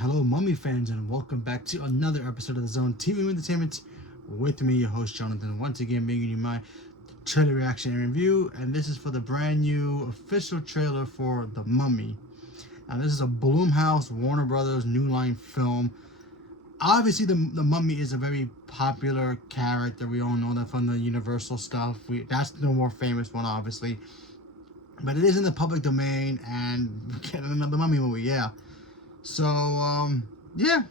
Hello, Mummy fans, and welcome back to another episode of the Zone TV Entertainment. With me, your host Jonathan, once again bringing you my trailer reaction and review, and this is for the brand new official trailer for The Mummy. Now, this is a Blumhouse Warner Brothers New Line film. Obviously, the Mummy is a very popular character. We all know that from the Universal stuff. That's the more famous one, obviously. But it is in the public domain, and we're getting another Mummy movie, yeah. So, yeah.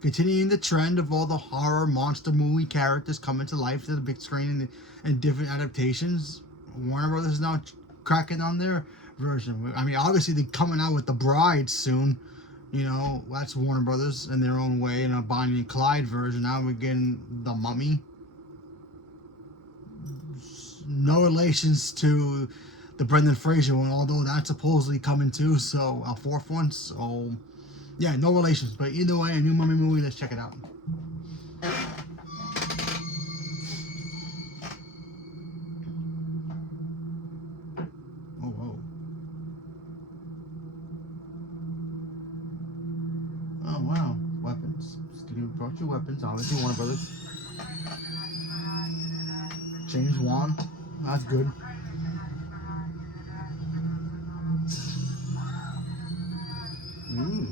Continuing the trend of all the horror monster movie characters coming to life to the big screen and different adaptations, Warner Brothers is now cracking on their version. I mean, obviously they're coming out with The Bride soon. You know, that's Warner Brothers in their own way, in a Bonnie and Clyde version. Now we're getting The Mummy. No relations to the Brendan Fraser one, although that's supposedly coming too, so a fourth one, so yeah, no relations, but either way, a new Mummy movie, let's check it out. Oh, whoa. Oh, wow, weapons. Studio brought you weapons, obviously Warner Brothers. James Wan, that's good. Ooh.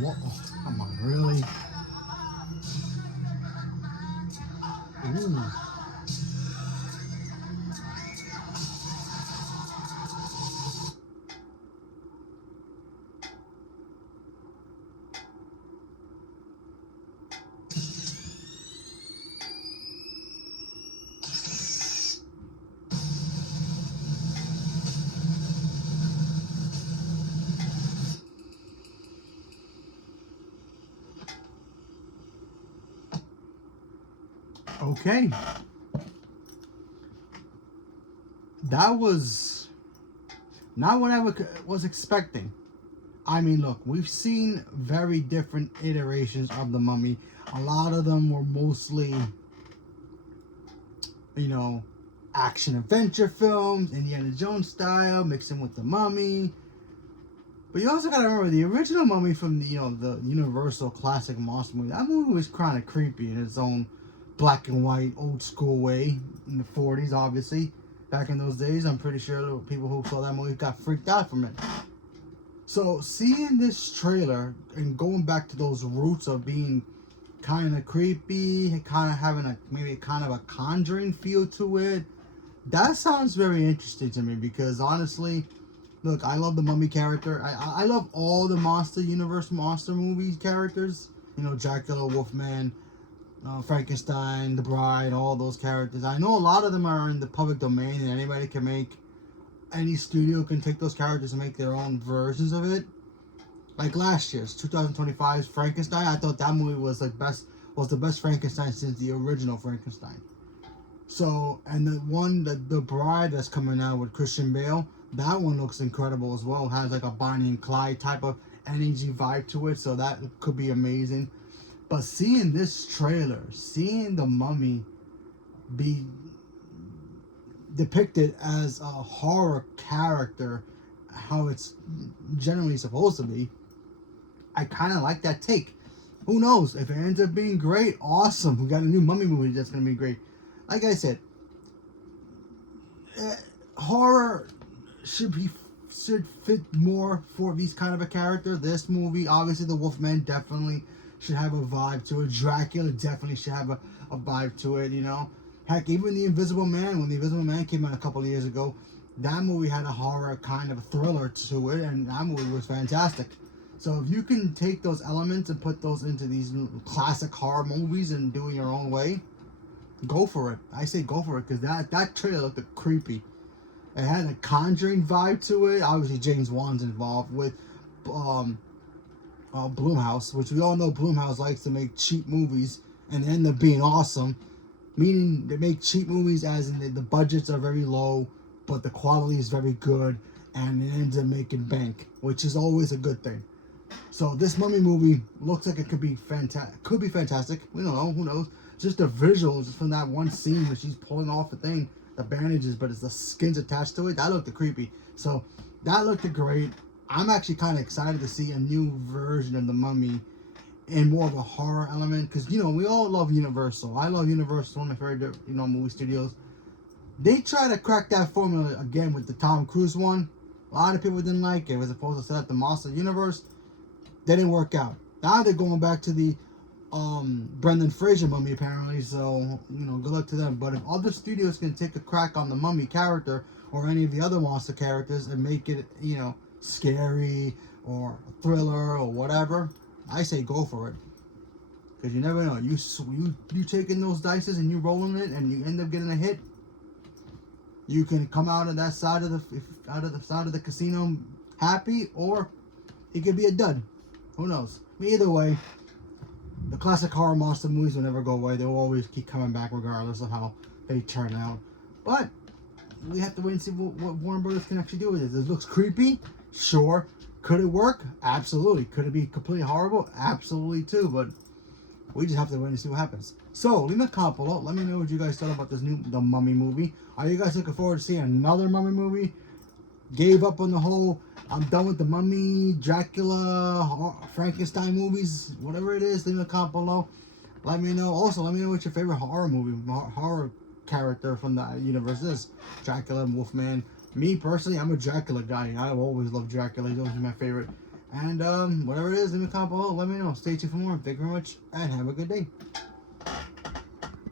What? Oh, come on, really? Ooh. Okay. That was not what I was expecting. I mean, look, we've seen very different iterations of the Mummy. A lot of them were mostly, you know, action adventure films, Indiana Jones style, mixing with the Mummy. But you also gotta remember the original Mummy from the, the Universal classic monster movie. That movie was kind of creepy in its own black and white, old school way in the 40s, obviously. Back in those days, I'm pretty sure the people who saw that movie got freaked out from it. So seeing this trailer and going back to those roots of being kind of creepy, kind of having maybe kind of a Conjuring feel to it, that sounds very interesting to me because honestly, look, I love the Mummy character. I love all the Universe monster movie characters. You know, Dracula, Wolfman, Frankenstein, The Bride, all those characters. I know a lot of them are in the public domain and anybody can make, any studio can take those characters and make their own versions of it. Like last year's 2025's Frankenstein, I thought that movie was the best Frankenstein since the original Frankenstein. So, and the Bride that's coming out with Christian Bale, that one looks incredible as well. It has like a Bonnie and Clyde type of energy vibe to it, so that could be amazing. But seeing this trailer, seeing the Mummy be depicted as a horror character, how it's generally supposed to be, I kind of like that take. Who knows? If it ends up being great, awesome. We got a new Mummy movie that's going to be great. Like I said, horror should fit more for these kind of a character. This movie, obviously the Wolfman definitely should have a vibe to it. Dracula definitely should have a vibe to it, you know. Heck, even The Invisible Man, when The Invisible Man came out a couple of years ago, that movie had a horror kind of a thriller to it, and that movie was fantastic. So if you can take those elements and put those into these classic horror movies and do it your own way, go for it. I say go for it, because that trailer looked creepy. It had a Conjuring vibe to it. Obviously, James Wan's involved with Blumhouse, which we all know Blumhouse likes to make cheap movies and end up being awesome. Meaning they make cheap movies as in the budgets are very low, but the quality is very good, and it ends up making bank, which is always a good thing. So this Mummy movie looks like it could be fantastic. We don't know. Who knows? Just the visuals just from that one scene where she's pulling off the thing, the bandages, but it's the skin's attached to it. That looked creepy. So that looked great. I'm actually kind of excited to see a new version of the Mummy and more of a horror element, because we all love Universal. I love Universal, one of my favorite movie studios. They try to crack that formula again with the Tom Cruise one. A lot of people didn't like it. It was supposed to set up the Monster Universe. That didn't work out. Now they're going back to the Brendan Fraser Mummy apparently. So good luck to them. But if other studios can take a crack on the Mummy character or any of the other monster characters and make it scary or a thriller or whatever, I say go for it. Because you never know. You taking those dices and you rolling it and you end up getting a hit. You can come out of that side of the casino happy, or it could be a dud. Who knows? Either way, the classic horror monster movies will never go away. They will always keep coming back regardless of how they turn out. But we have to wait and see what Warner Brothers can actually do with it. It looks creepy, sure. Could it work? Absolutely. Could it be completely horrible? Absolutely too. But we just have to wait and see what happens. So, leave me a comment below. Let me know what you guys thought about the Mummy movie. Are you guys looking forward to seeing another Mummy movie? Gave up on the whole, I'm done with the Mummy, Dracula, Frankenstein movies, whatever it is. Leave me a comment below. Let me know. Also, let me know what your favorite horror character from the universe is. Dracula, Wolfman. Me, personally, I'm a Dracula guy. I've always loved Dracula. He's always been my favorite. And whatever it is, leave me a comment below. Let me know. Stay tuned for more. Thank you very much, and have a good day.